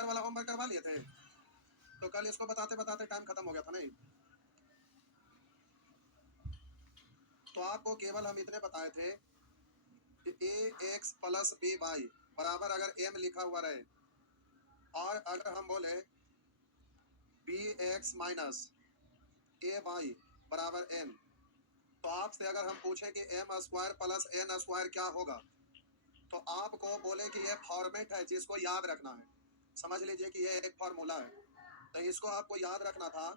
घर वाला होमवर्क करवा लिए थे? तो कल इसको बताते बताते टाइम खत्म हो गया था नहीं? तो आपको केवल हम इतने बताए थे कि ए एक्स प्लस बी वाई बराबर अगर एम लिखा हुआ रहे और अगर हम बोले B X minus A Y बराबर एम, तो आपसे अगर हम पूछें कि M square plus N square क्या होगा, तो आपको बोले कि ये फॉर्मेट है जिसको याद रखना है। समझ लीजिए कि ये एक फॉर्मूला है, तो इसको आपको याद रखना था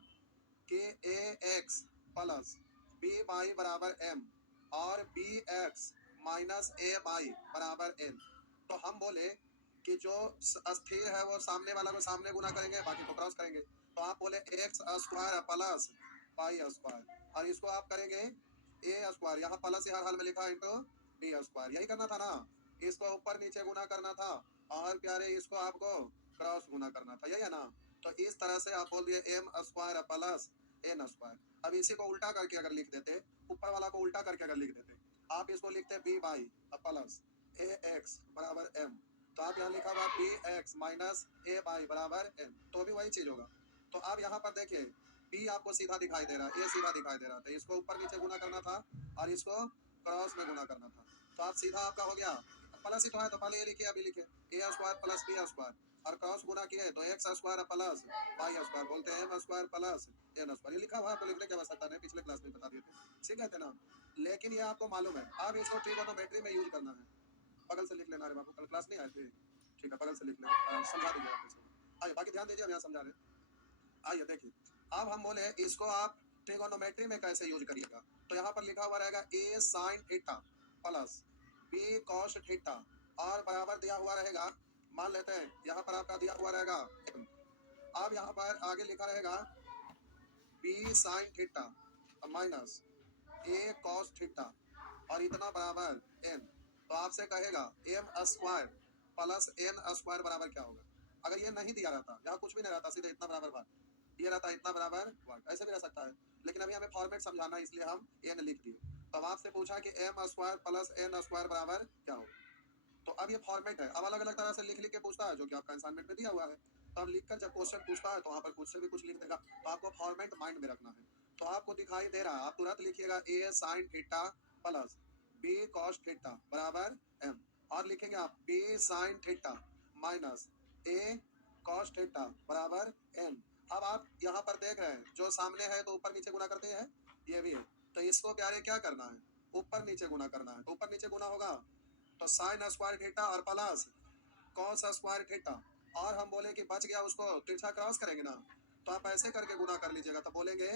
कि ए एक्स प्लस बी वाई बराबर एम और B X minus A Y बराबर एन। तो हम बोले कि जो स्थिर है वो सामने वाला को सामने गुना करेंगे, बाकी को क्रॉस करेंगे। तो आप बोले X square plus Y square और इसको आप करेंगे ए स्क्वायर, यहाँ प्लस हर हाल में लिखा इंटू बी स्क्वायर, यही करना था ना। इसको ऊपर नीचे गुना करना था और प्यारे इसको आपको क्रॉस गुना करना था, यही है ना। तो इस तरह से आप बोल दिए M square plus N square. अब इसी को उल्टा करके अगर लिख देते, ऊपर वाला को उल्टा करके अगर लिख देते, आप इसको लिखते बी वाई प्लस ए एक्स बराबर एम, तो आप यहाँ लिखा हुआ B X minus A Y बराबर एम, तो भी वही चीज होगा। तो अब यहाँ पर देखिए बी आपको सीधा दिखाई दे रहा है, ए सीधा दिखाई दे रहा था, इसको ऊपर नीचे गुना करना था और इसको क्रॉस में गुना करना था। तो आप सीधा आपका हो गया प्लस ही तो है, तो पहले ये लिखिए अभी लिखिए A square plus B square और क्रॉस गुना किए तो X square plus Y square, बोलते हैं M square plus N square. ये लिखा हुआ है, आपको लिखने की आवश्यकता नहीं, पिछले क्लास में बता दिए थे, ठीक है ना। लेकिन ये आपको मालूम है, अब इसको ट्रिगोनोमेट्री में यूज करना है। बगल से लिख लेना रे बाबू, कल क्लास नहीं आए थे, ठीक है बगल से लिख लेना, समझा दीजिए आप इसको। आइए बाकी ध्यान दीजिए, हम यहाँ समझा रहे हैं। आइए देखिए, अब हम बोले इसको आप ट्रिगोनोमेट्री में कैसे यूज करिएगा, तो यहाँ पर लिखा हुआ रहेगा a sine theta plus b cos theta और बराबर दिया हुआ रहेगा, मान लेते हैं यहाँ पर आपका दिया हुआ रहेगा। अब यहाँ पर आगे लिखा रहेगा बी साइन थीटा माइनस ए कॉस थीटा और इतना बराबर एन। तो आपसे कहेगा M square plus N square बराबर क्या होगा। अगर ये नहीं दिया रहता, यहाँ कुछ भी नहीं रहता, सीधे इतना बराबर भाग, ये रहता इतना बराबर वर्ग, ऐसे भी रह सकता है, लेकिन अभी हमें फॉर्मेट समझाना है इसलिए हम एन लिख दिए। तो अब आपसे पूछा कि M square plus N square बराबर क्या होगा, तो अब ये फॉर्मेट है। अब अलग अलग तरह से लिख लिख के पूछता है, जो कि आपका असाइनमेंट में दिया हुआ है। तो अब लिखकर जब क्वेश्चन पूछता है तो वहाँ पर कुछ से भी कुछ लिख देगा, तो आपको फॉर्मेट माइंड में रखना है। तो आपको दिखाई दे रहा है, आप तुरंत लिखिएगा a sine theta plus b cos theta बराबर एम और लिखेंगे आप बी साइन थीटा माइनस ए कॉस थीटा बराबर एन। अब आप यहाँ पर देख रहे हैं जो सामने है तो ऊपर नीचे गुना करते हैं, ये भी है, तो इसको प्यारे क्या करना है, ऊपर नीचे गुना करना है। तो ऊपर नीचे गुना होगा तो साइन स्क्वायर थीटा और प्लस कॉस स्क्वायर थीटा, और हम बोले कि बच गया उसको तिरछा क्रॉस करेंगे ना, तो आप ऐसे करके गुना कर लीजिएगा, तो बोलेंगे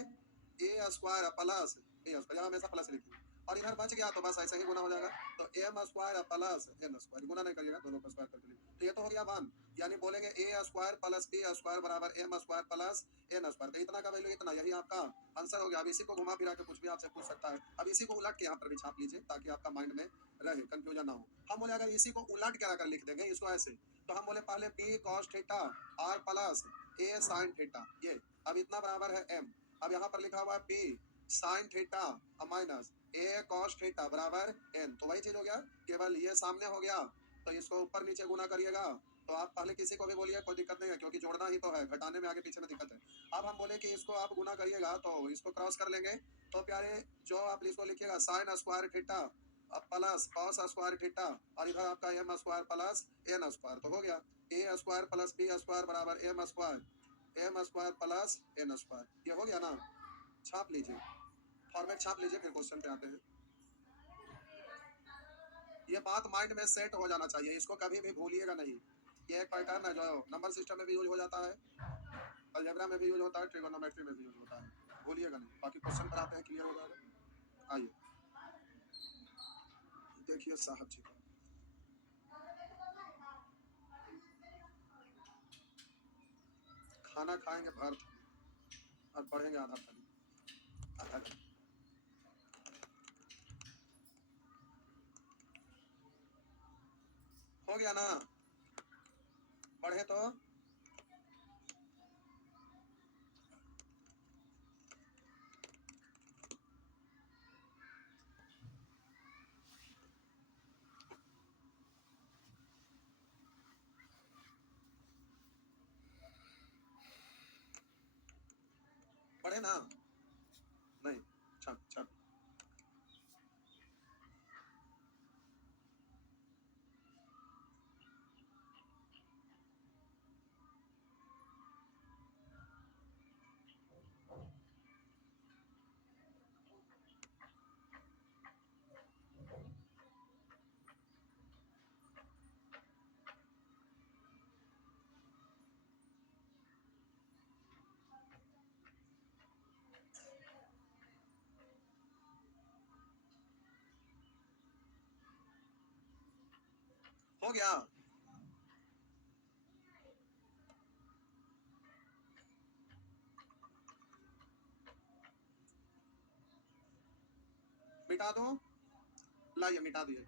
A square plus A square, यहाँ हमेशा प्लस लिखिए, और इधर बच गया तो बस ऐसे ही गुना हो जाएगा। तो m square plus N square, गुना नहीं करिएगा, दोनों का स्क्वायर करके लिखिए। तो ये तो हो गया वन, यानी बोलेंगे A square plus B square बराबर M square plus N square. तो इतना का वैल्यू इतना, यही आपका आंसर हो गया। अब इसी को घुमा फिरा के कुछ भी आपसे पूछ सकता है। अब इसी को उलट के यहाँ पर भी छाप लीजिए ताकि आपका माइंड में रहे, कंफ्यूजन ना हो। हम बोले अगर इसी को उलट के अगर लिख देंगे इसको ऐसे, तो हम बोले पहले बी कॉस थीटा और प्लस ए साइन थीटा, ये अब इतना बराबर है एम। अब यहाँ पर लिखा हुआ है बी साइन थीटा माइनस ए कॉस थीटा बराबर एन, तो वही चीज हो गया, केवल ये सामने हो गया तो इसको ऊपर नीचे गुना करिएगा। तो आप पहले किसी को भी बोलिए, कोई दिक्कत नहीं है, क्योंकि जोड़ना ही तो है, घटाने में आगे पीछे में दिक्कत है। अब हम बोले कि इसको आप गुना करिएगा तो इसको क्रॉस कर लेंगे, तो प्यारे जो आप इसको लिखिएगा sine square theta plus cos square theta और इधर आपका M square plus N square, तो हो गया A square plus B square बराबर M square plus N square, ये हो गया ना। छाप लीजिए, फॉर्मेट छाप लीजिए, फिर क्वेश्चन पे आते हैं। ये बात माइंड में सेट हो जाना चाहिए, इसको कभी भी भूलिएगा नहीं। ये एक पैटर्न है जो नंबर सिस्टम में भी यूज हो जाता है, अलजेब्रा में भी यूज होता है, ट्रिगोनोमेट्री में भी यूज होता है, भूलिएगा नहीं। बाकी क्वेश्चन पर आते हैं, क्लियर हो जाएगा। आइए देखिए साहब जी, खाना खाएंगे भर और पढ़ेंगे आधा थाली। हो गया ना, पढ़े तो है ना? नहीं, छक छक हो गया। मिटा दो, लाइए मिटा दिए।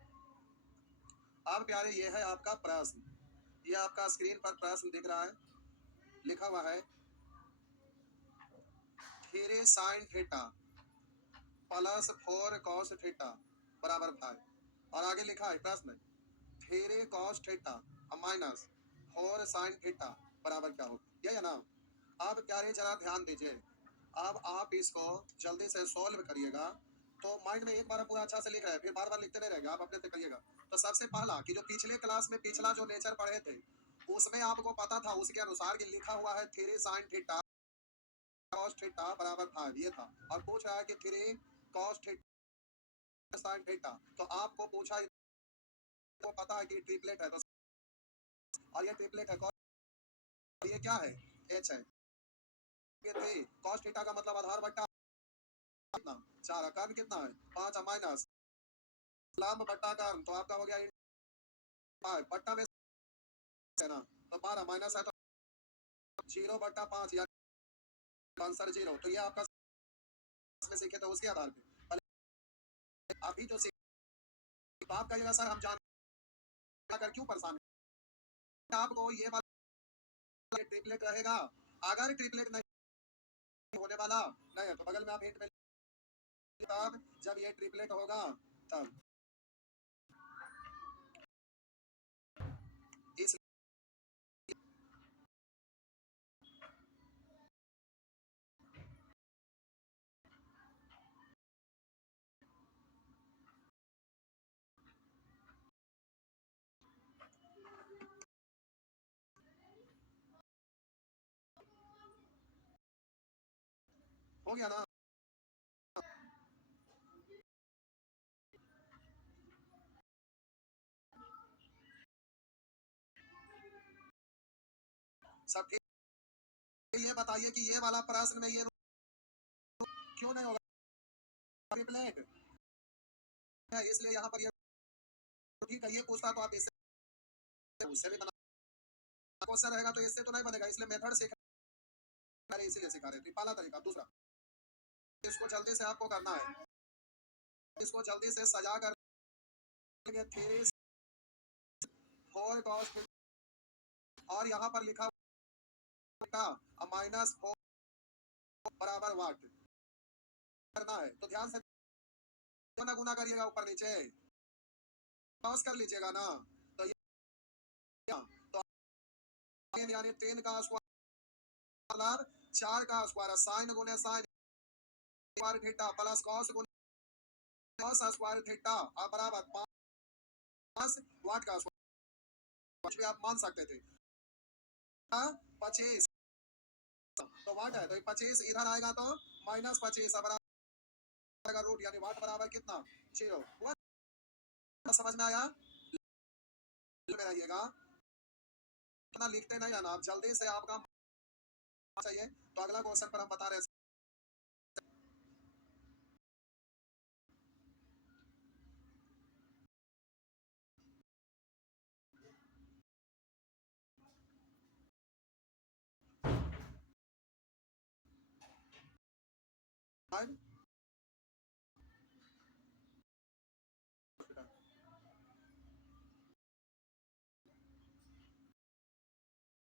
अब प्यारे ये है आपका प्रश्न, ये आपका स्क्रीन पर प्रश्न दिख रहा है, लिखा हुआ है 3 sin theta plus 4 cos theta बराबर 5। और आगे लिखा है प्रश्न 3 cos theta minus 4 sin theta बराबर क्या हो, यह है ना? अब प्यारे जरा ध्यान दीजिए, अब आप इसको जल्दी से सॉल्व करिएगा। तो माइंड में एक बार पूरा अच्छा से लिख रहे हैं, फिर बार बार लिखते नहीं रहेगा, आप अपने से करिएगा। तो सबसे पहला कि जो पिछले क्लास में पिछला जो नेचर पढ़े थे उसमें आपको पता था, उसके अनुसार कि लिखा हुआ है 3 sin थीटा cos थीटा बराबर 5, ये था। और पूछ रहा है कि 3 cos थीटा sin थीटा, तो आपको पूछा तो पता है कि ट्रिपलेट है, तो और ये ट्रिपलेट है, और ये क्या है, एच है। ये 3 cos थीटा का मतलब आधार बट्टा कितना 4, कर्ण कितना है 5 माइनस लंब बट्टा कर्ण, तो आपका हो गया 5 बट्टा में है ना, तो 12 माइनस है तो 0/5 या आंसर 0। तो ये आपका में सीखे तो उसके आधार पे अभी जो सीखे आप कहिएगा सर हम जान कर क्यों परेशान हैं? आपको ये वाला ट्रिपलेट रहेगा, अगर ट्रिपलेट नहीं होने वाला नहीं है तो बगल में आप हिंट में तब जब ये ट्रिपलेट होगा तब इस हो गया ना? सब ठीक। ये बताइए कि ये वाला प्रश्न में ये क्यों नहीं होगा ट्रिपलेट है, इसलिए यहाँ पर ये ठीक है। ये पूछता तो आप इससे उससे भी बना क्वेश्चन रहेगा, तो इससे तो नहीं बनेगा, इसलिए मेथड सीख रहे इसीलिए सिखा रहे थे। पहला तरीका। दूसरा, इसको जल्दी से आपको करना है, इसको जल्दी से सजा कर 3 4 cos और यहाँ पर लिखा माइनस 4 बराबर वाट करना है, तो ध्यान से ना गुना करिएगा, ऊपर नीचे क्रॉस कर लीजिएगा ना। तो ये तो यानी 3 का स्क्वायर 4 का स्क्वायर साइन गुने sign square theta plus cos गुने कॉस स्क्वायर थीटा बराबर 5 वाट का स्क्वायर भी आप मान सकते थे। 25 तो वाट है, तो 25 इधर आएगा तो माइनस 25 बराबर रूट, यानी वाट बराबर कितना 0। समझ में आया? में रहिएगा, इतना लिखते नहीं आना, आप जल्दी से आपका चाहिए। तो अगला क्वेश्चन पर हम बता रहे हैं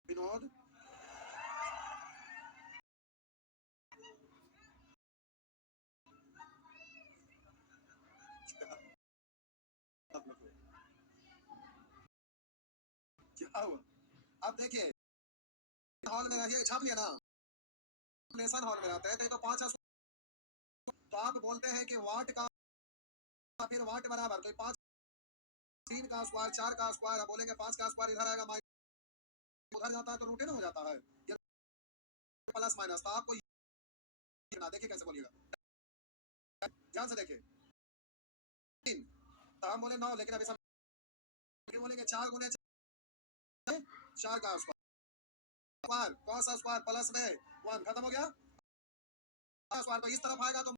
विनोद। क्या हुआ? अब देखिए हॉल में रहिए, छाप लिया ना, नेशन हॉल में रहते हैं तो 5 तो आप बोलते हैं कि वाट का फिर वाट बराबर तो 5 3 का स्क्वायर 4 का स्क्वायर बोलेंगे 5 का स्क्वायर इधर आएगा माइनस उधर जाता है तो रूटेन हो जाता है ये प्लस माइनस तो आपको ना देखिए कैसे बोलिएगा ध्यान से देखिए 3 तो हम बोले 9 लेकिन अभी सब बोलेंगे 4 गुने 4 का स्क्वायर कॉस स्क्वायर प्लस में 1 खत्म हो गया स्क्वायर तो इस तरफ आएगा तो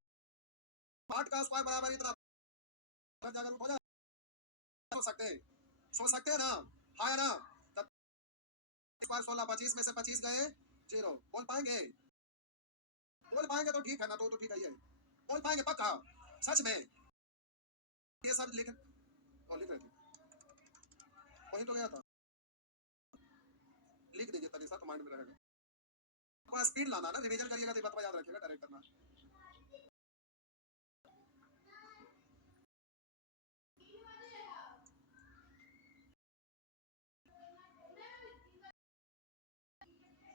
8 का स्क्वायर बराबर इतना जाकर हो जाए सोच सकते हैं ना हाँ ना तब स्क्वायर 16 25 में से 25 गए 0 बोल पाएंगे तो ठीक है ना तो ठीक है ये बोल पाएंगे पक्का सच में ये सब लिख लिख रहे थे वही तो गया था लिख दीजिए तभी सब माइंड में रहेगा थोड़ा स्पीड लाना ना रिवीजन करिएगा तो बात याद रखिएगा डायरेक्ट करना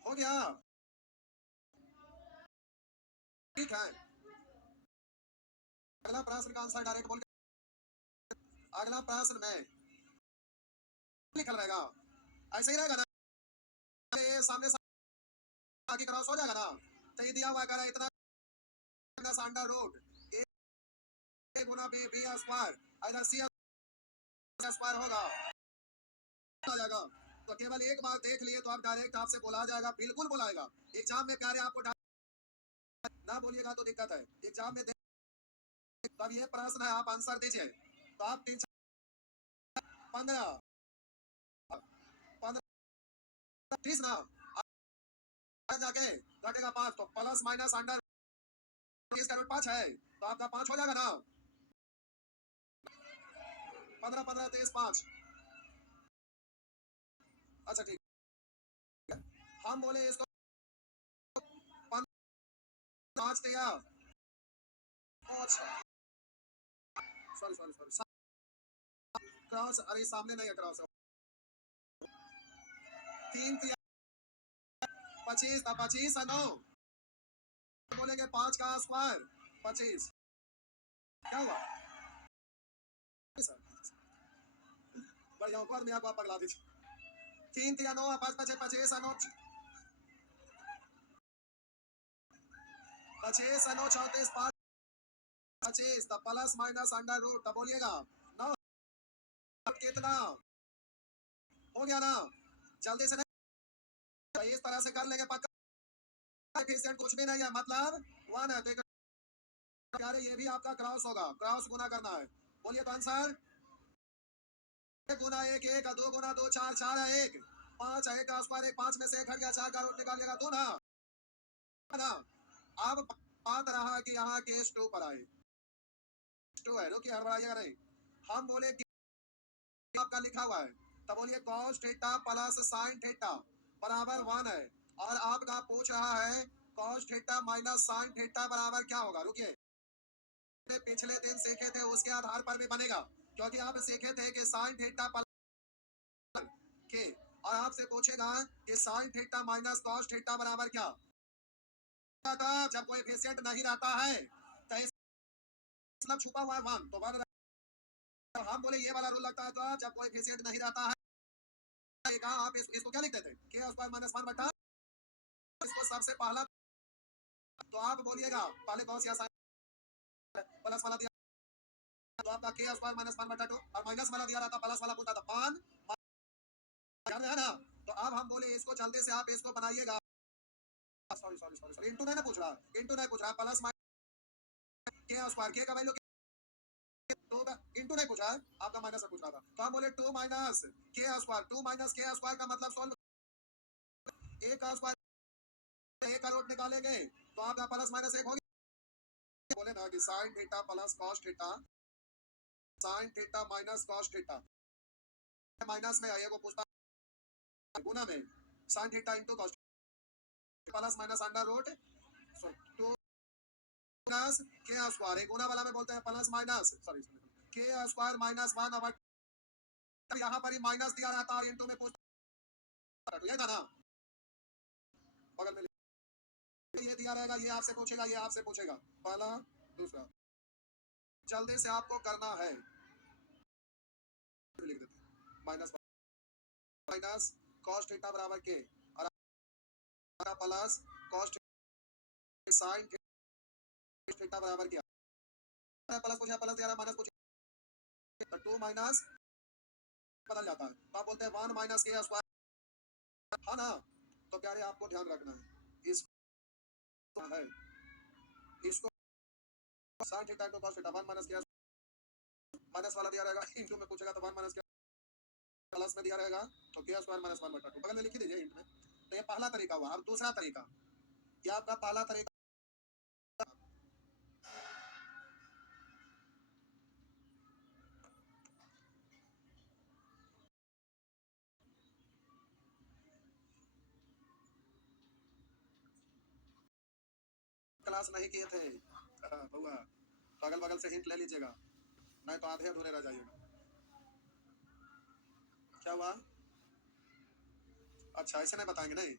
हो गया ठीक है अगला प्रश्न का आंसर डायरेक्ट बोल अगला प्रश्न में लिखल रहेगा ऐसे ही रहेगा ना ये सामने आगे क्रॉस हो जाएगा ना तो ये दिया हुआ करा इतना अंडर रूट ए गुना बी बी स्क्वायर इधर सी स्क्वायर होगा आ जाएगा तो केवल एक बार देख लिए तो आप डायरेक्ट आपसे बोला जाएगा बिल्कुल बुलाएगा एग्जाम में प्यारे आपको ना बोलिएगा तो दिक्कत है एग्जाम में तब ये प्रश्न है आप आंसर दीजिए तो आप 3 15 15 30 ना जाके घटेगा 5 तो प्लस माइनस अंडर इसका रूट 5 है तो आपका 5 हो जाएगा ना 15 15 23 5 अच्छा ठीक हम बोले इसको 5 दिया सॉरी सॉरी सॉरी क्रॉस अरे सामने नहीं है क्रॉस 3 25 25 है 9 बोलेंगे 5 का स्क्वायर 25 क्या हुआ बढ़िया ऊपर में आपको पगला दीजिए 3 3 9 5 5 25 9 25 9 34 5 25 तो प्लस माइनस अंडर रूट तो बोलिएगा 9 कितना हो गया ना जल्दी से नहीं इस तरह से कर लेंगे पक्का एफिशिएंट कुछ भी नहीं है मतलब 1 है देखो ये भी आपका क्रॉस होगा क्रॉस गुना करना है बोलिए तो आंसर 1 गुना 1 1 2 गुना 2 4 4 है 1 5 है 1 का स्क्वायर 1 5 में से 1 हट गया 4 का रूट निकालिएगा 2 ना अब बात रहा कि यहाँ केस 2 पर आए 2 है रुकिए हड़बड़ाइएगा नहीं हम बोले कि आपका लिखा हुआ है तब बोलिए cos theta plus sin theta बराबर 1 है और आपका पूछ रहा है cos theta minus sin theta बराबर क्या होगा रुकिए पिछले दिन सीखे थे उसके आधार पर भी बनेगा क्योंकि आप सीखे थे कि sin थीटा के और आपसे पूछेगा कि sin theta minus cos theta बराबर क्या था जब कोई एफिशिएंट नहीं रहता है तो मतलब छुपा हुआ है 1 तो 1 हम बोले ये वाला रूल लगता है तो जब कोई एफिशिएंट नहीं रहता है कहा आप इसको क्या लिखते थे के स्क्वायर माइनस 1 बटा इसको सबसे पहला तो आप बोलिएगा पहले कौन सा प्लस वाला दिया तो आपका के स्क्वायर माइनस 1 बटा 2 और माइनस वाला दिया रहता प्लस वाला पूछता था 5 याद है ना तो अब हम बोले इसको जल्दी से आप इसको बनाइएगा sorry sorry sorry sorry into नहीं पूछ रहा इंटू नहीं पूछ रहा प्लस माइनस के स्क्वायर के का वैल्यू तो इनटू नहीं पूछा है आपका माइनस से पूछ रहा था तो हम बोले 2 माइनस के स्क्वायर का मतलब सॉल्व ए का स्क्वायर ए का रूट निकालेंगे तो आपका प्लस माइनस 1 हो गया बोले ना कि sin theta plus cos theta sin theta minus cos theta minus में आइए को पूछता गुना में sin theta into cos plus minus under root so 2 plus k square गुना वाला में बोलते हैं plus minus sorry k square minus 1 अब यहाँ पर ही माइनस दिया रहता है इनटू में पूछता ये था ना बगल में ये दिया रहेगा, ये आपसे पूछेगा, ये आपसे पूछेगा, पहला दूसरा। जल्दी से आपको करना है, लिख देते हैं माइनस माइनस कॉस थीटा बराबर के और प्लस कॉस साइन थीटा बराबर क्या, प्लस पूछा प्लस दिया माइनस पूछा तो 2 माइनस बदल जाता है, तो आप बोलते हैं 1 माइनस के स्क्वायर, हाँ ना। तो प्यारे आपको ध्यान रखना है, इस है इसको sine theta into cos theta 1 minus के माइनस वाला दिया रहेगा, इंटू में पूछेगा तो 1 माइनस के प्लस में दिया रहेगा तो के स्क्वायर माइनस 1/2 बगल में लिख दीजिए इंट में। तो ये पहला तरीका हुआ। अब दूसरा तरीका, ये आपका पहला तरीका क्लास नहीं किए थे बउआ, तो अगल बगल से हिंट ले लीजिएगा, नहीं तो आधे अधूरे रह जाइएगा। क्या हुआ? अच्छा ऐसे नहीं बताएंगे नहीं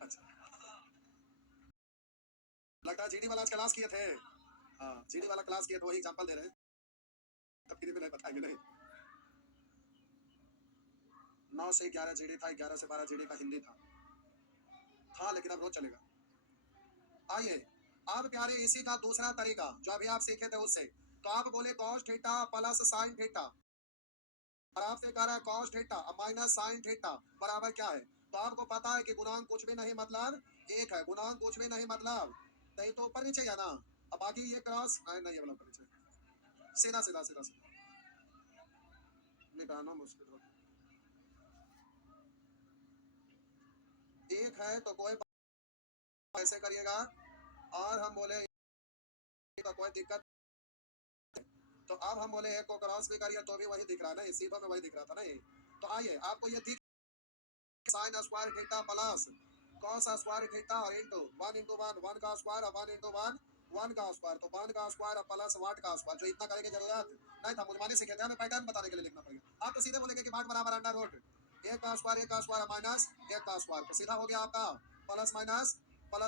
अच्छा लगता है जीडी वाला आज क्लास किए थे, हाँ जीडी वाला क्लास किए तो वही एग्जांपल दे रहे हैं, तब फिर भी नहीं बताएंगे नहीं। 9 से 11 जीडी था, 11 से 12 जीडी का हिंदी था लेकिन अब रोज चलेगा। आइए अब प्यारे इसी का दूसरा तरीका जो अभी आप सीखे थे उससे, तो आप बोले cos theta plus sine theta, और आपसे कह रहा है cos theta minus sine theta बराबर क्या है, तो आपको पता है कि गुणांक कुछ भी नहीं मतलब एक है, गुणांक कुछ भी नहीं मतलब नहीं, तो ऊपर नीचे या ना। अब बाकी ये क्रॉस नहीं, ये वाला ऊपर नीचे, सीधा सीधा सीधा सीधा मिटाना मुश्किल हो, एक है तो कोई ऐसे करिएगा, और हम बोले तो कोई दिक्कत, तो अब हम बोले एक को क्रॉस भी करिए तो भी वही दिख रहा है ना, सीधो में वही दिख रहा था नहीं। तो आइए आपको ये दिख sign square theta plus cos square theta और इनटू 1 into 1 1 का स्क्वायर और 1 into 1 1 का स्क्वायर, तो 1 का स्क्वायर और प्लस वाट का स्क्वायर, जो इतना करने की जरूरत नहीं था, मुझमानी सीखे थे, हमें पैटर्न बताने के लिए लिखना पड़ेगा। आप तो सीधे बोलेंगे कि वाट बराबर अंडर रूट एक का स्क्वायर माइनस एक का स्क्वायर, तो सीधा हो गया आपका प्लस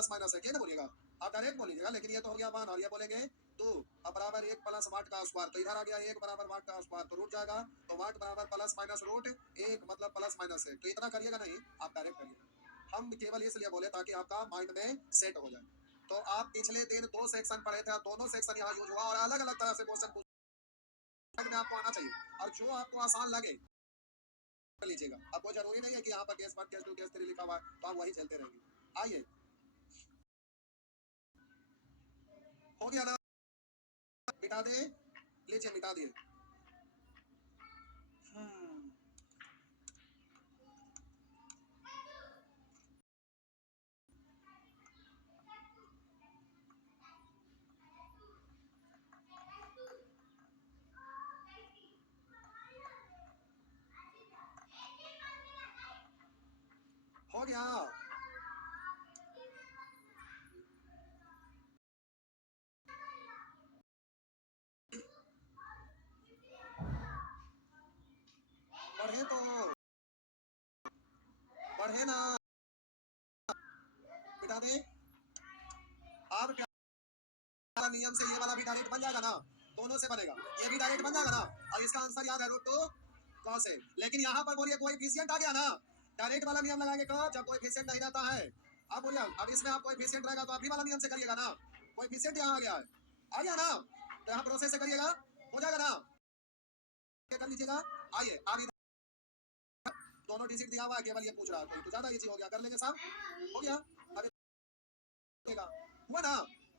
माइनस है, क्या बोलिएगा आप डायरेक्ट बोलिएगा, लेकिन ये तो हो गया 1 और ये बोलेंगे 2 अब बराबर 1 प्लस वाट का स्क्वायर, तो इधर आ गया 1 बराबर वाट का स्क्वायर, तो रूट जाएगा, तो वाट बराबर प्लस माइनस रूट 1 मतलब प्लस माइनस है, तो इतना करिएगा नहीं, आप डायरेक्ट करिएगा। हम केवल इसलिए बोले ताकि आपका माइंड में सेट हो जाए। तो आप पिछले दिन 2 सेक्शन पढ़े थे, दोनों सेक्शन यहाँ यूज हुआ और अलग अलग तरह से क्वेश्चन पूछ में आपको आना चाहिए, और जो आपको आसान लगे कर लीजिएगा। अब कोई जरूरी नहीं है कि यहाँ पर केस 1 केस 2 केस 3 लिखा हुआ है तो आप वही चलते रहेंगे। आइए हो गया ना, मिटा दे, लीजिए मिटा दिए। हो गया, पढ़े तो पढ़े ना, मिटा दे। आप क्या नियम से ये वाला भी डायरेक्ट बन जाएगा ना, दोनों से बनेगा, ये भी डायरेक्ट बन जाएगा ना, और इसका आंसर याद है रूट टू कॉस है। लेकिन यहाँ पर बोलिए कोएफिशिएंट आ गया ना, डायरेक्ट वाला नियम लगाएंगे कब, जब कोएफिशिएंट नहीं रहता है। अब बोलिए अब इसमें आप कोएफिशिएंट रहेगा तो आप भी वाला नियम से करिएगा ना, कोएफिशिएंट यहाँ आ गया है, आ गया ना, तो यहाँ प्रोसेस से करिएगा, हो जाएगा ना, क्या कर लीजिएगा। आइए अब दोनों डिजिट दिया हुआ है, केवल ये पूछ रहा है तो ज्यादा इजी हो गया, कर लेंगे साहब, हो गया, अभी हुआ ना,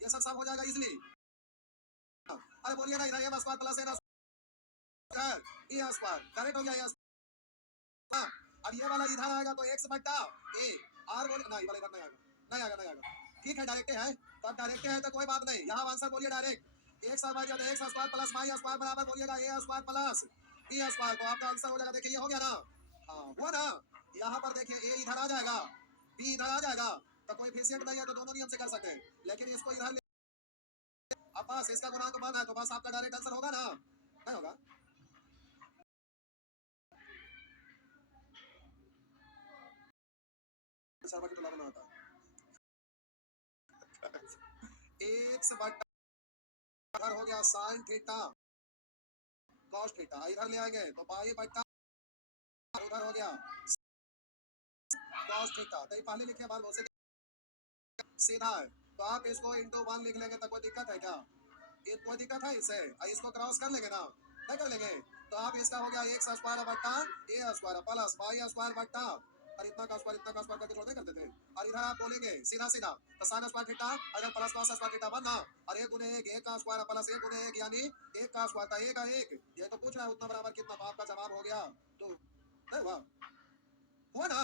ये सब साफ हो जाएगा इजिली। अरे बोलिए ना, इधर ए स्क्वायर प्लस ए स्क्वायर बी स्क्वायर डायरेक्ट हो गया ये स्क्वायर, अब ये वाला इधर आएगा तो x बट्टा ए, आर बोले नहीं, वाला इधर नहीं आएगा, नहीं आएगा, ठीक है डायरेक्ट है, तो अब डायरेक्ट है तो कोई बात नहीं, यहाँ आंसर बोलिए direct x square plus y square बराबर बोलिएगा ए स्क्वायर प्लस बी स्क्वायर, तो आपका आंसर हो जाएगा, देखिए ये हो गया ना, हाँ हुआ ना। यहाँ पर देखिए ए इधर आ जाएगा, बी इधर आ जाएगा, तो कोई एफिशिएंट नहीं है तो दोनों नियम से कर सकते हैं, लेकिन इसको इधर अब बस इसका गुणांक 1 है तो बस आपका डायरेक्ट आंसर होगा ना, नहीं होगा। सर्वर की तुलना में आता है। एक्स बटा इधर हो गया साइन थीटा कॉस थीटा, इधर ले आएंगे तो पाई बटा उधर हो गया कॉस थीटा। तो ये पहले लिखे बाद उसे सीधा है, तो आप इसको इंटू 1 लिख लेंगे तो कोई दिक्कत है क्या? ये कोई दिक्कत है इससे? इसको क्रॉस कर लेंगे ना, नहीं कर लेंगे? तो आप इसका हो गया एक्स स्क्वायर बट्टा A square plus Y square बट्टा और इतना का स्क्वायर करके थोड़ा नहीं करते थे। और इधर आप बोलेंगे सीधा सीधा तो साइन स्क्वायर थीटा अगर प्लस कॉस स्क्वायर थीटा बनना और एक गुने एक का स्क्वायर प्लस एक गुने एक यानी एक का स्क्वायर था एक का एक। ये तो पूछ रहा है उतना बराबर कितना, तो आपका जवाब हो गया तो नहीं हुआ, हुआ ना?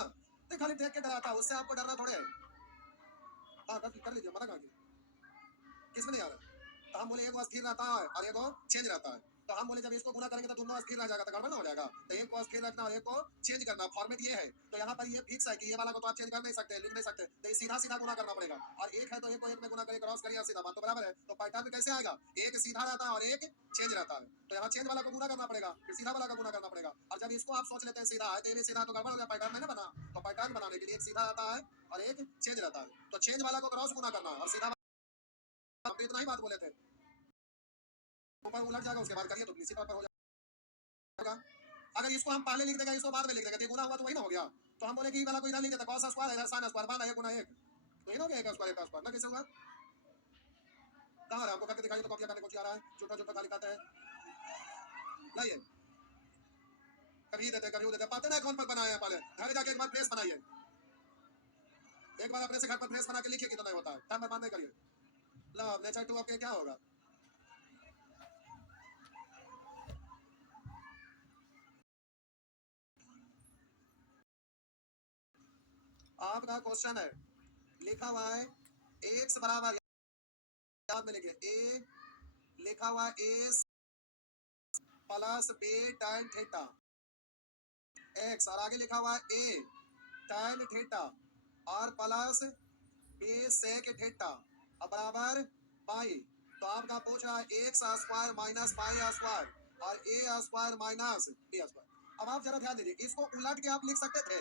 तो खाली देख के डराता, उससे आपको डरना थोड़े है। हाँ कर लीजिए, मना करेंगे किसमें नहीं आ रहा। तो हम बोले एक अस्थिर रहता है और एक चेंज रहता है, तो हम बोले जब इसको गुना करेंगे तो दोनों अस्थिर रह जाएगा तो गड़बड़ हो जाएगा। तो एक को अस्थिर रखना और एक को चेंज करना, फॉर्मेट ये है। तो यहाँ पर ये फिक्स है कि ये वाला को तो आप चेंज कर नहीं सकते, लिख नहीं सकते, तो ये सीधा सीधा गुना करना पड़ेगा। और एक है तो एक को एक में गुना करिए, क्रॉस करिए, सीधा बात तो बराबर है। तो पैटर्न कैसे आएगा? एक सीधा रहता है और एक चेंज रहता है, तो यहाँ चेंज वाला को गुना करना पड़ेगा, फिर सीधा वाला का गुना करना पड़ेगा। और जब इसको आप सोच लेते हैं सीधा है तो ये सीधा तो गड़बड़ हो गया, पैटर्न नहीं बना। तो पैटर्न बनाने के लिए एक सीधा रहता है और एक चेंज रहता है, तो चेंज वाला को क्रॉस गुना करना और सीधा हम तो इतना ही बात बोले थे। ऊपर उलट जाएगा उसके बाद करिए तो इसी पर हो जाएगा। अगर इसको हम पहले लिख देगा इसको बाद में लिख देगा तो गुना हुआ तो वही ना हो गया। तो हम बोले कि वाला को इधर लिख देता cos स्क्वायर इधर sin स्क्वायर बना 1 गुना 1 तो ये ना हो गया 1 स्क्वायर 1 स्क्वायर ना, कैसे हुआ? कहां रहा हमको करके दिखाइए तो कॉपी करने को क्या रहा है, छोटा छोटा खाली कहते हैं लाइए कभी देते कभी देते, पता नहीं कौन पर बनाया है। पहले घर जाके एक बार प्रेस बनाइए, एक बार अपने से घर पर प्रेस बना के लिखिए कितना होता है, टाइम बर्बाद नहीं करिए। लो नेचर 2 आपके क्या होगा? आपका क्वेश्चन है लिखा हुआ है x बराबर, याद में लिखिए a लिखा हुआ है a plus b tan theta x और आगे लिखा हुआ है a tan थीटा और प्लस b sec थीटा और बराबर पाई। तो आपका पूछ रहा है x square minus pi square और a square minus b square. अब आप जरा ध्यान दीजिए, इसको उलट के आप लिख सकते थे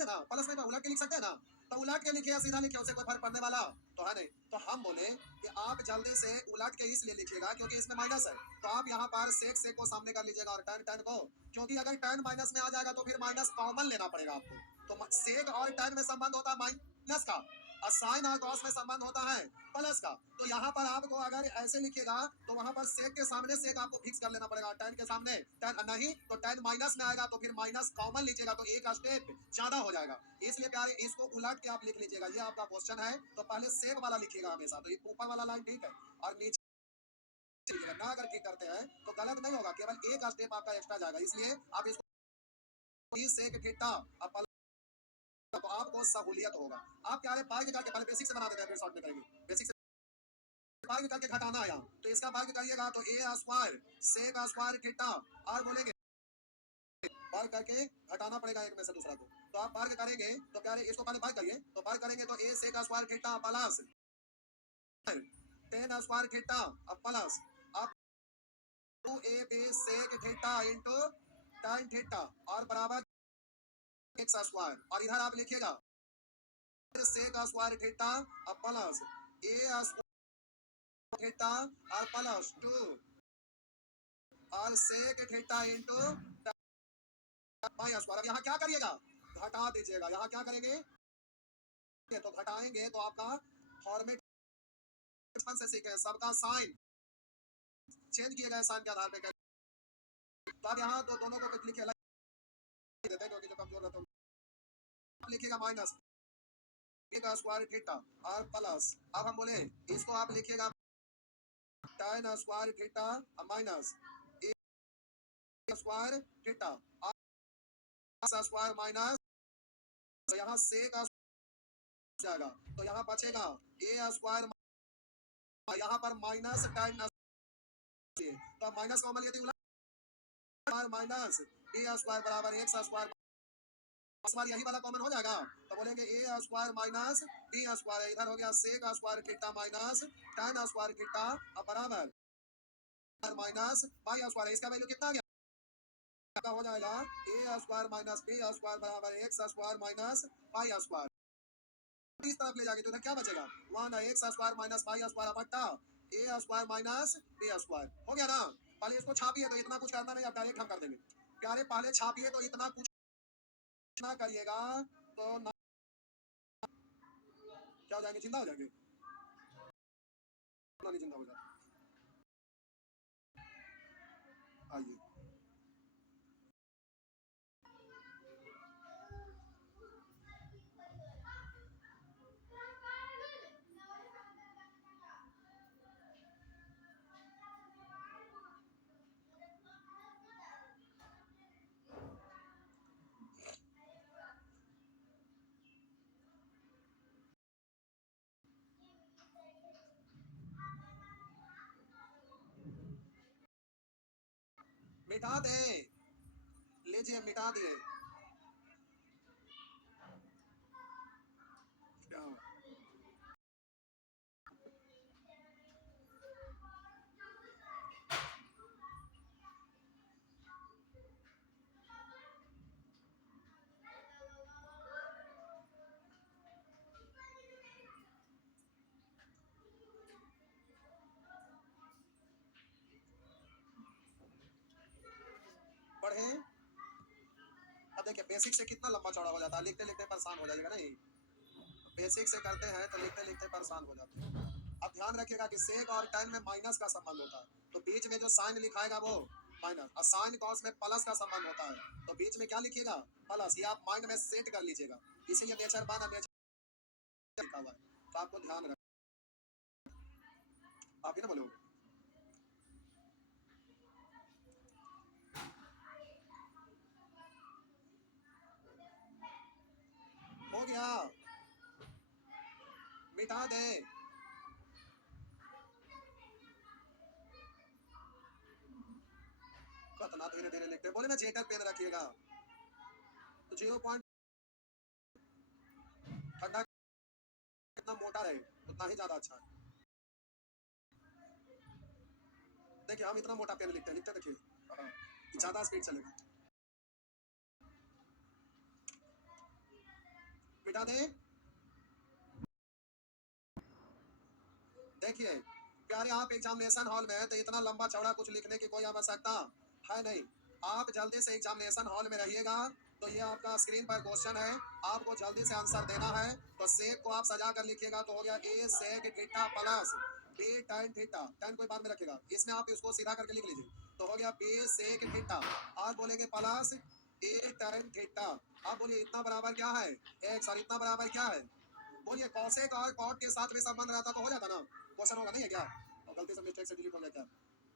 ना, प्लस में उलट के लिख सकते हैं ना, तो उलट के लिखिए या सीधा लिखिए, उससे कोई फर्क पड़ने वाला तो है नहीं। तो हम बोले कि आप जल्दी से उलट के इसलिए लिखिएगा क्योंकि इसमें माइनस है, तो आप यहाँ पर सेक को सामने कर लीजिएगा और टर्न को, क्योंकि अगर टर्न माइनस में आ जाएगा तो फिर माइनस कॉमन लेना पड़ेगा आपको। तो सेक और टर्न में संबंध होता है माइनस का और साइन और कॉस में संबंध होता है प्लस का। तो यहाँ पर आपको अगर ऐसे लिखिएगा तो वहां पर सेक के सामने सेक आपको फिक्स कर लेना पड़ेगा, टर्न के सामने टर्न नहीं तो टर्न माइनस में आएगा तो फिर माइनस कॉमन लीजिएगा तो एक स्टेप ज्यादा हो जाएगा। इसलिए प्यारे इसको उलट के आप लिख लीजिएगा, ये आपका क्वेश्चन है तो पहले सेक वाला लिखिएगा हमेशा, तो ये ऊपर वाला लाइन ठीक है और नीचे ना अगर ठीक करते हैं तो गलत नहीं होगा, केवल एक स्टेप आपका एक्स्ट्रा जाएगा। इसलिए आप इसको सेक थीटा तो आपको सहूलियत होगा। आप क्या है भाग करके पहले बेसिक से बना देते हैं फिर शॉर्ट में करेंगे, बेसिक से भाग करके घटाना आया तो इसका भाग करिएगा तो a square sec square theta और बोलेंगे भाग करके घटाना पड़ेगा एक में से दूसरा को, तो आप भाग करेंगे तो क्या इसको पहले भाग करिए तो भाग करेंगे तो a sec square theta plus 10 square theta plus आप 2ab sec theta into tan theta और बराबर x स्क्वायर और इधर आप लिखिएगा sec square theta plus a square theta और प्लस 2 और sec theta into pi square. अब यहाँ क्या करिएगा घटा दीजिएगा, यहाँ क्या करेंगे तो घटाएंगे तो आपका फॉर्मेट से सीखे सबका साइन चेंज किए गए साइन के आधार पे, तो आप यहाँ दोनों को लिखिए अलग देते हैं क्योंकि जो कमजोर रहते हैं लिखिएगा माइनस का स्क्वायर थीटा और प्लस अब हम बोले इसको आप लिखिएगा tan square theta minus square theta square minus, तो यहाँ सेक जाएगा तो यहाँ बचेगा a स्क्वायर, यहाँ पर माइनस tan तो माइनस कॉमन लिए माइनस b स्क्वायर बराबर x स्क्वायर स्क्वायर यही वाला कॉमन हो जाएगा, तो बोलेंगे a square minus b square इधर हो गया sec square theta minus tan square theta बराबर माइनस पाई स्क्वायर। इसका वैल्यू कितना आ गया हो जाएगा a square minus b square बराबर x square minus pi square. इस तरफ ले जाएंगे तो इधर क्या बचेगा, 1 x square minus Y square बट्टा A square minus B square. हो गया ना। पहले इसको छापिए तो इतना कुछ करना नहीं, अब डायरेक्ट हम कर देंगे। प्यारे पहले छापिए तो इतना कुछ ना करिएगा तो ना क्या हो जाएंगे, जिंदा हो जाएंगे, नहीं जिंदा हो जाए। आइए मिटा दे, लीजिए मिटा दिए। क्या हुआ? पढ़े। अब देखिए बेसिक से कितना लंबा चौड़ा हो जाता है, लिखते लिखते परेशान हो जाएगा नहीं। बेसिक से करते हैं तो लिखते लिखते परेशान हो जाते हैं। अब ध्यान रखिएगा कि सेक और tan में माइनस का संबंध होता है, तो बीच में जो साइन लिखाएगा वो माइनस, और साइन कॉस में प्लस का संबंध होता है, तो बीच में क्या लिखिएगा, प्लस। ये आप माइंड में सेट कर लीजिएगा, इसीलिए नेचर वन नेचर लिखा हुआ है, तो आपको ध्यान रख। आप ही ना बोलो। हो गया, मिटा दे। कितना धीरे धीरे लिखते बोले ना, जेटर पेन रखिएगा तो 0 ठंडा कितना मोटा रहे उतना ही ज्यादा अच्छा है। देखिए हम इतना मोटा पेन लिखते हैं, लिखते देखिए ज्यादा स्पीड चलेगा। मिटा दे। देखिए प्यारे, आप एग्जामिनेशन हॉल में है तो इतना लंबा चौड़ा कुछ लिखने की कोई आवश्यकता है नहीं। आप जल्दी से एग्जामिनेशन हॉल में रहिएगा, तो ये आपका स्क्रीन पर क्वेश्चन है, आपको जल्दी से आंसर देना है। तो सेक को आप सजा कर लिखिएगा तो हो गया a sec theta plus b tan theta, tan कोई बाद में रखेगा, इसमें आप इसको सीधा करके लिख लीजिए, तो हो गया बी सेक थीटा। आप बोलेंगे प्लस ए tan थीटा, आप बोलिए इतना बराबर क्या है एक्स, और इतना बराबर क्या है, बोलिए कॉसेक और कॉट के साथ भी संबंध रहता तो हो जाता ना। क्वेश्चन होगा नहीं है क्या, और गलती से मिस्टेक से डिलीट हो गया क्या,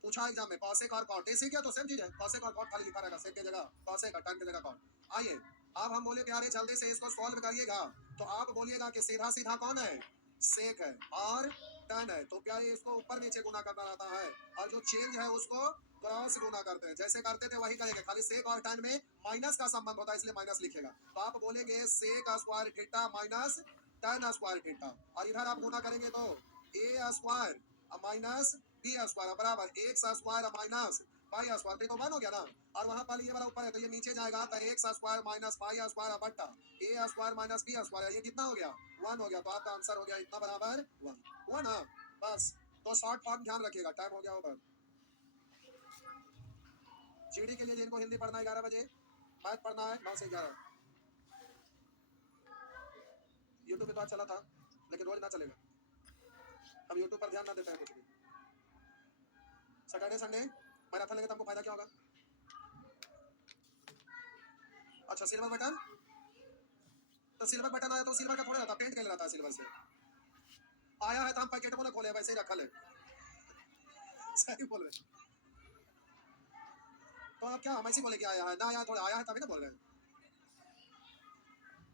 पूछा एग्जाम में कॉसेक और कॉट, इसी क्या तो सेम चीज है, कॉसेक और कॉट खाली लिखा रहेगा, सेक की जगह कॉसेक और tan की जगह कॉट। आइए अब हम बोले प्यारे जल्दी से इसको सॉल्व करिएगा, तो आप बोलिएगा कि सीधा सीधा कौन है, सेक है और tan है, तो प्यारे इसको ऊपर नीचे गुना करना रहता है, और जो चेंज है उसको क्रॉस गुना करते हैं, जैसे करते थे वही करेंगे, खाली सेक और tan में माइनस का संबंध होता है इसलिए माइनस लिखेगा, तो आप बोलेंगे sec square theta minus tan square theta, और इधर आप गुना करेंगे तो A square minus B square बराबर X square minus Y square, तो 1 हो गया ना, और वहां पर ये वाला ऊपर है तो ये नीचे जाएगा, तो X square minus Y square बट्टा A square minus B square, ये कितना हो गया 1 हो गया, तो आपका आंसर हो गया इतना बराबर 1 हुआ ना। बस तो शॉर्ट फॉर्म ध्यान रखिएगा, टाइम हो गया ओवर। जीडी के लिए जिनको हिंदी पढ़ना है 11 बजे, मैथ पढ़ना है 9 से 11। यूट्यूब पे तो आज चला था लेकिन रोज ना चलेगा, हम यूट्यूब पर ध्यान ना देते हैं कुछ भी। सैटरडे संडे मैराथन लेंगे तो हमको फायदा क्या होगा, अच्छा सिल्वर बटन, तो सिल्वर बटन आया तो सिल्वर का थोड़ा रहता, पेंट के लिए रहता है, सिल्वर से आया है तो हम पैकेट को ना खोले, वैसे ही रखा ले। सही बोल रहे, तो आप क्या हम ऐसे बोले कि आया है ना, आया थोड़ा आया है तभी ना बोल रहे हैं।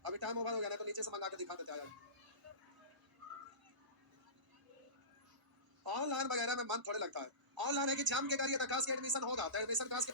अभी टाइम ओवर हो गया ना, तो नीचे से मंगा के दिखा देते हैं। ऑनलाइन वगैरह में मन थोड़े लगता है, ऑनलाइन है कि जम के करिए तो 10 के एडमिशन होगा, तो एडमिशन 10 के